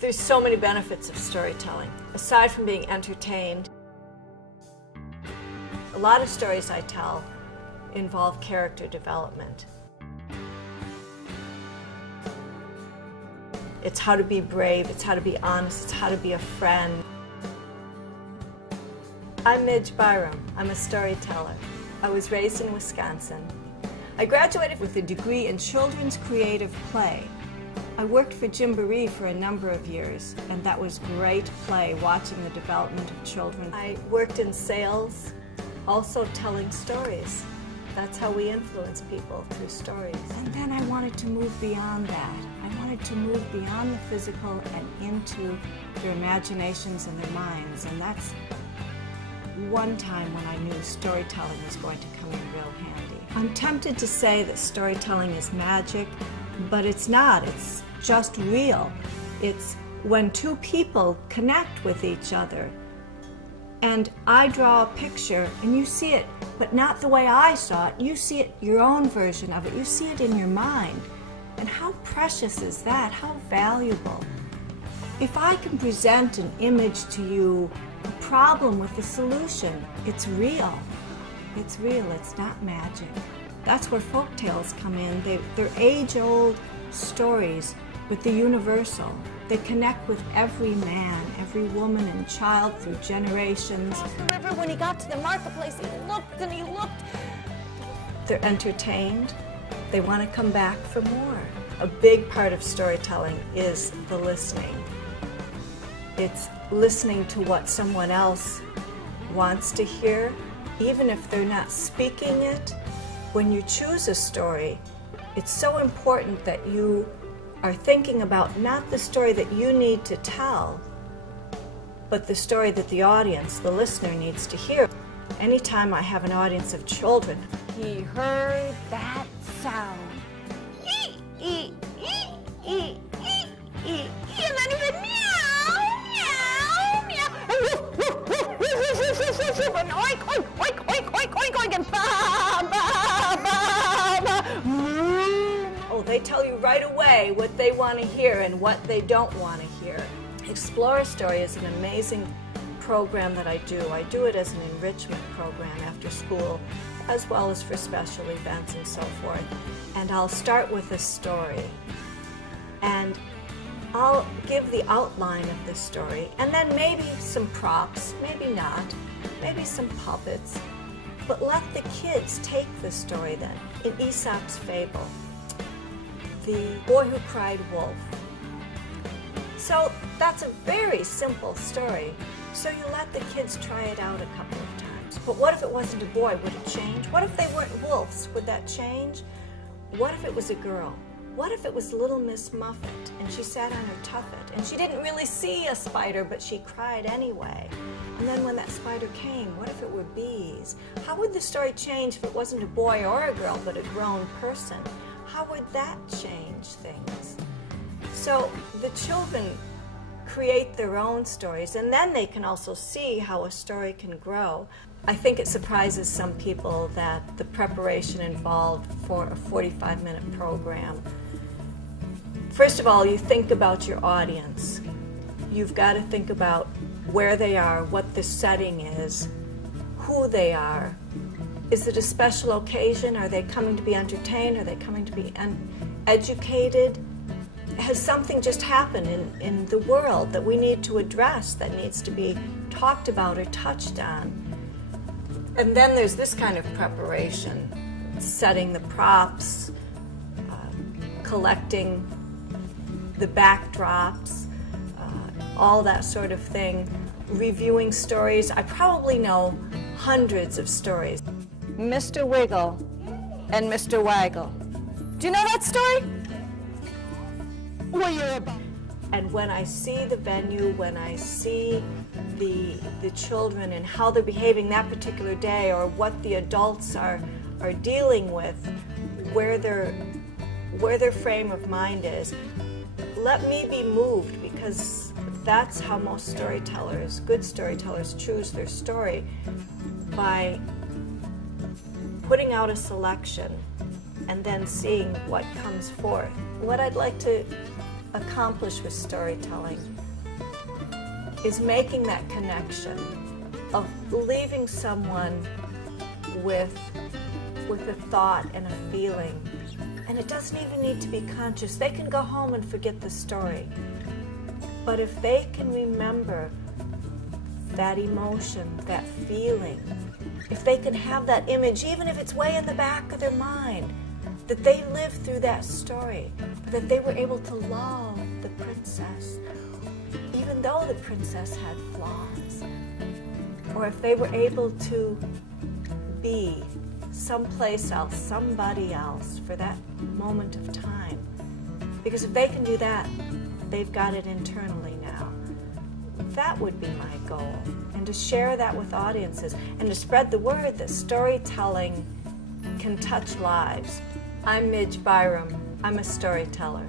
There's so many benefits of storytelling. Aside from being entertained, a lot of stories I tell involve character development. It's how to be brave, it's how to be honest, it's how to be a friend. I'm Byram. I'm a storyteller. I was raised in Wisconsin. I graduated with a degree in children's creative play. I worked for Gymboree for a number of years, and that was great play, watching the development of children. I worked in sales, also telling stories. That's how we influence people, through stories. And then I wanted to move beyond that. I wanted to move beyond the physical and into their imaginations and their minds, and that's one time when I knew storytelling was going to come in real handy. I'm tempted to say that storytelling is magic, but it's not. It's just real. It's when two people connect with each other, and I draw a picture and you see it, but not the way I saw it. You see it, your own version of it. You see it in your mind. And how precious is that? How valuable? If I can present an image to you, a problem with a solution, it's real. It's real, it's not magic. That's where folk tales come in. They're age-old stories, but they're universal. They connect with every man, every woman and child through generations. Across the river, when he got to the marketplace, he looked and he looked. They're entertained. They want to come back for more. A big part of storytelling is the listening. It's listening to what someone else wants to hear, even if they're not speaking it. When you choose a story, it's so important that you are thinking about not the story that you need to tell, but the story that the audience, the listener, needs to hear. Anytime I have an audience of children, He heard that sound. And then he said, meow, meow, meow. And oink, oink, oink, oink, oink, oink, oink, and ba, ba, ba, ba. oh, they tell you right away what they want to hear and what they don't want to hear. Explore a Story is an amazing program that I do. I do it as an enrichment program after school, as well as for special events and so forth. And I'll start with a story, and I'll give the outline of the story, and then maybe some props, maybe not, maybe some puppets, but let the kids take the story then. In Aesop's fable, the boy who cried wolf. So that's a very simple story. So you let the kids try it out a couple of times. But what if it wasn't a boy? Would it change? What if they weren't wolves? Would that change? What if it was a girl? What if it was little Miss Muffet and she sat on her tuffet and she didn't really see a spider, but she cried anyway? And then when that spider came, what if it were bees? How would the story change if it wasn't a boy or a girl, but a grown person? How would that change things? So the children create their own stories, and then they can also see how a story can grow. I think it surprises some people that the preparation involved for a 45-minute program. First of all, you think about your audience. You've got to think about where they are, what the setting is, who they are. Is it a special occasion? Are they coming to be entertained? Are they coming to be educated? Has something just happened in the world that we need to address, that needs to be talked about or touched on? And then there's this kind of preparation, setting the props, collecting the backdrops, all that sort of thing, reviewing stories. I probably know hundreds of stories. Mr. Wiggle and Mr. Waggle. Do you know that story? Well, and when I see the venue, when I see the children and how they're behaving that particular day, or what the adults are dealing with, where their frame of mind is, let me be moved, because that's how most storytellers, good storytellers, choose their story, by putting out a selection and then seeing what comes forth. What I'd like to accomplish with storytelling is making that connection of leaving someone with a thought and a feeling. And it doesn't even need to be conscious. They can go home and forget the story. But if they can remember that emotion, that feeling, if they can have that image, even if it's way in the back of their mind, that they lived through that story, that they were able to love the princess, even though the princess had flaws. Or if they were able to be someplace else, somebody else for that moment of time. Because if they can do that, they've got it internally now. That would be my goal. And to share that with audiences and to spread the word that storytelling can touch lives. I'm Byram. I'm a storyteller.